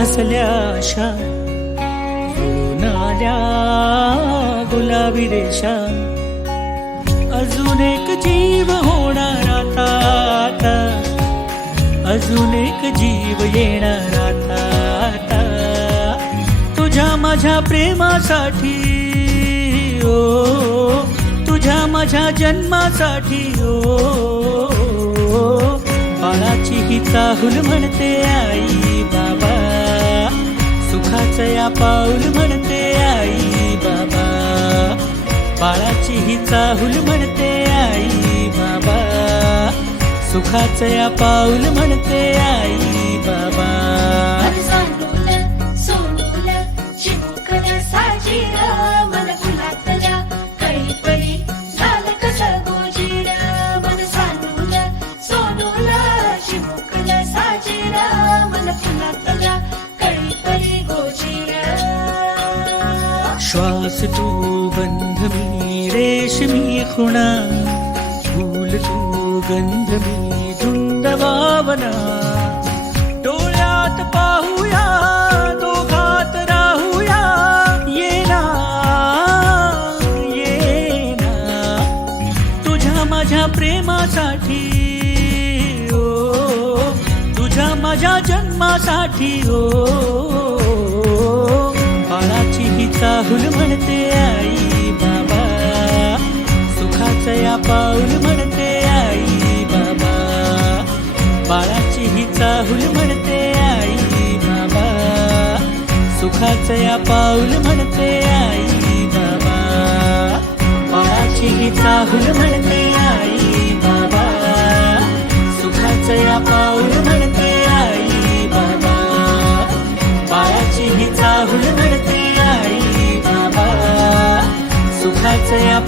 हसल्या आशा जुळून आल्या गुलाबी रेषा. अजून एक जीव होणार आता आता, अजून एक जीव येणार आता आता. तुझ्या माझ्या प्रेमासाठी ओ, तुझ्या माझ्या जन्मासाठी ओ. बाळाची ही चाहूल म्हणते आई बाबा, सुखाचं या पाऊल म्हणते आई बाबा. बाळाची ही चाहूल म्हणते आई बाबा, सुखाचं या पाऊल म्हणते आई बाबा. श्वास तू गंध मी रेशमी खुणा, फूल तू गंध मी धुंद भावना. डोळ्यात पाहूया दोघात राहूया, येना येना. तुझ्या माझ्या प्रेमासाठी ओ, तुझ्या माझ्या जन्मासाठी ओ. बाळाची ही चाहूल म्हणते आई बाबा, सुखाचं या पाऊल म्हणते आई बाबा. बाळाची ही चाहूल म्हणते आई बाबा, सुखाचं या पाऊल म्हणते आई बाबा. बाळाची ही चाहूल म्हणते आई बाबा, सुखाचं या पाऊल म्हणते आई बाबा. बाळाची ही चाहूल म्हणते आई बाबा, सुखाचं या